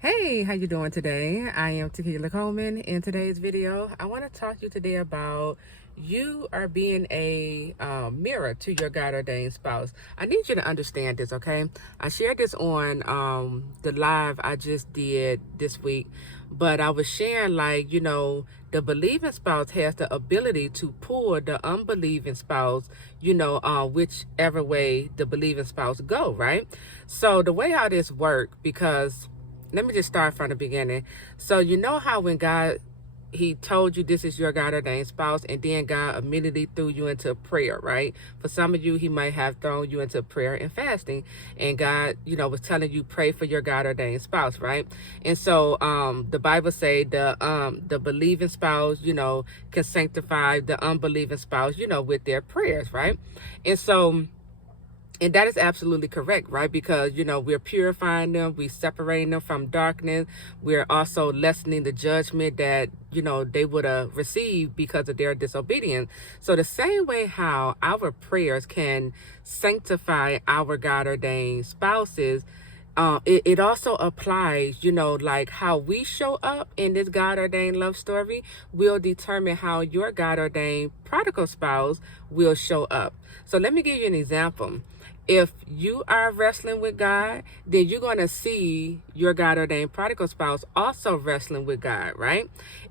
Hey, how you doing today? I am Tequila Coleman. In today's video, I want to talk to you today about you are being a mirror to your God-ordained spouse. I need you to understand this, okay? I shared this on the live I just did this week, but I was sharing the believing spouse has the ability to pull the unbelieving spouse, whichever way the believing spouse go, right? So the way how this work, because let me just start from the beginning. So you know how when God, he told you this is your God-ordained spouse, and then God immediately threw you into prayer, right? For some of you, he might have thrown you into prayer and fasting, and God, was telling you pray for your God-ordained spouse, right? And so the Bible say the believing spouse, can sanctify the unbelieving spouse, with their prayers, right? And so and that is absolutely correct, right? Because, we're purifying them, we're separating them from darkness. We're also lessening the judgment that, they would have received because of their disobedience. So the same way how our prayers can sanctify our God-ordained spouses, it also applies, like how we show up in this God-ordained love story will determine how your God-ordained prodigal spouse will show up. So let me give you an example. If you are wrestling with God, then you're going to see your God-ordained prodigal spouse also wrestling with God, right?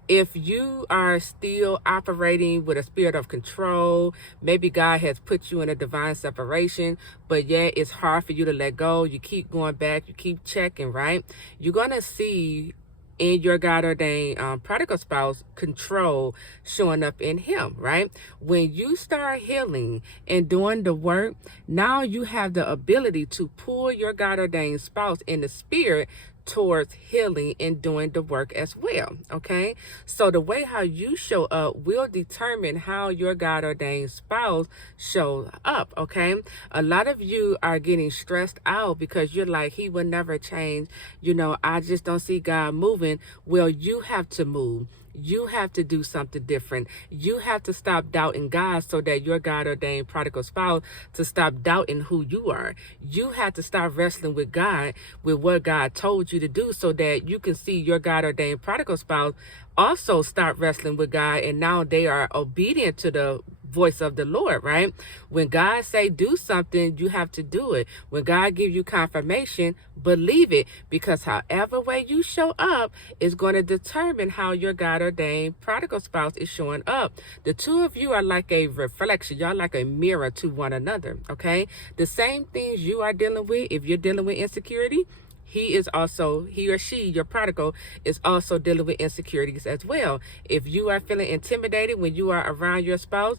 If you are still operating with a spirit of control, maybe God has put you in a divine separation, but yet it's hard for you to let go. You keep going back, you keep checking, right? You're going to see in your God-ordained prodigal spouse control showing up in him, right? When you start healing and doing the work, now you have the ability to pull your God-ordained spouse in the spirit towards healing and doing the work as well, okay? So the way how you show up will determine how your God-ordained spouse shows up, okay? A lot of you are getting stressed out because you're like, he will never change. I just don't see God moving. Well, you have to move. You have to do something different. You have to stop doubting God so that your God-ordained prodigal spouse to stop doubting who you are. You have to stop wrestling with God, with what God told you to do, so that you can see your God-ordained prodigal spouse also start wrestling with God, and now they are obedient to the voice of the Lord, right? When God say do something, you have to do it. When God give you confirmation, believe it, because however way you show up is going to determine how your God-ordained prodigal spouse is showing up. The two of you are like a reflection. Y'all like a mirror to one another, okay? The same things you are dealing with, if you're dealing with insecurity, he or she, your prodigal, is also dealing with insecurities as well. If you are feeling intimidated when you are around your spouse,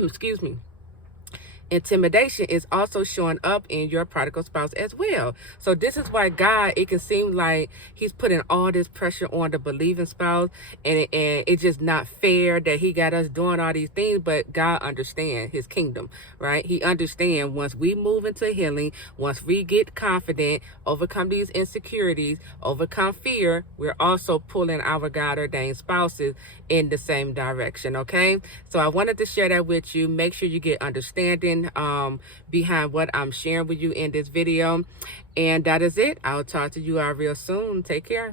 excuse me, intimidation is also showing up in your prodigal spouse as well. So this is why God, it can seem like he's putting all this pressure on the believing spouse, and it's just not fair that he got us doing all these things. But God understands his kingdom, right? He understands once we move into healing, once we get confident, overcome these insecurities, overcome fear, we're also pulling our God-ordained spouses in the same direction, okay? So I wanted to share that with you. Make sure you get understanding behind what I'm sharing with you in this video. And that is it. I'll talk to you all real soon. Take care.